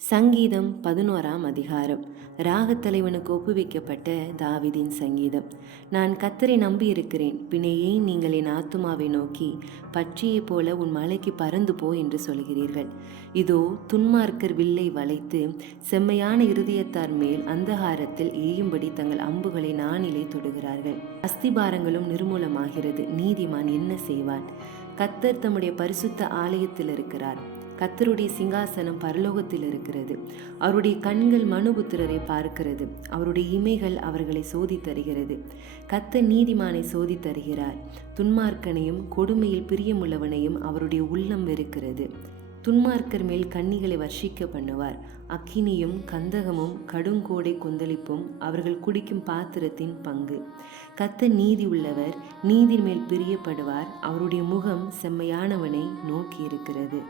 சங்கீதம் பதினோராம் அதிகாரம். ராகத்தலைவனுக்கு ஒப்புவிக்கப்பட்ட தாவிதின் சங்கீதம். நான் கத்தரை நம்பி இருக்கிறேன் பின்னே ஏன் நீங்கள் என் ஆத்துமாவை நோக்கி பற்றியைப் போல உன் மலைக்கு பறந்து போ என்று சொல்கிறீர்கள். இதோ துன்மார்க்கர் வில்லை வளைத்து செம்மையான இருதயத்தார் மேல் அந்தகாரத்தில் எய்யும்படி தங்கள் அம்புகளை நானிலே தொடுகிறார்கள். அஸ்திபாரங்களும் நிர்மூலமாகிறது. நீதிமான் என்ன செய்வான்? கத்தர் தம்முடைய பரிசுத்த ஆலயத்தில் இருக்கிறார் கத்தருடைய சிங்காசனம் பரலோகத்தில் இருக்கிறது. அவருடைய கண்கள் மனுபுத்திரரை பார்க்கிறது. அவருடைய இமைகள் அவர்களை சோதி தருகிறது கத்த நீதிமானை சோதி தருகிறார் துன்மார்க்கனையும் கொடுமையில் பிரியமுள்ளவனையும் அவருடைய உள்ளம் வெறுக்கிறது. துன்மார்க்கர் மேல் கன்னிகளை வர்ஷிக்க பண்ணுவார். அக்கினியும் கந்தகமும் கடுங்கோடை கொந்தளிப்பும் அவர்கள் குடிக்கும் பாத்திரத்தின் பங்கு. கத்த நீதி உள்ளவர் நீதி மேல் பிரியப்படுவார். அவருடைய முகம் செம்மையானவனை நோக்கி இருக்கிறது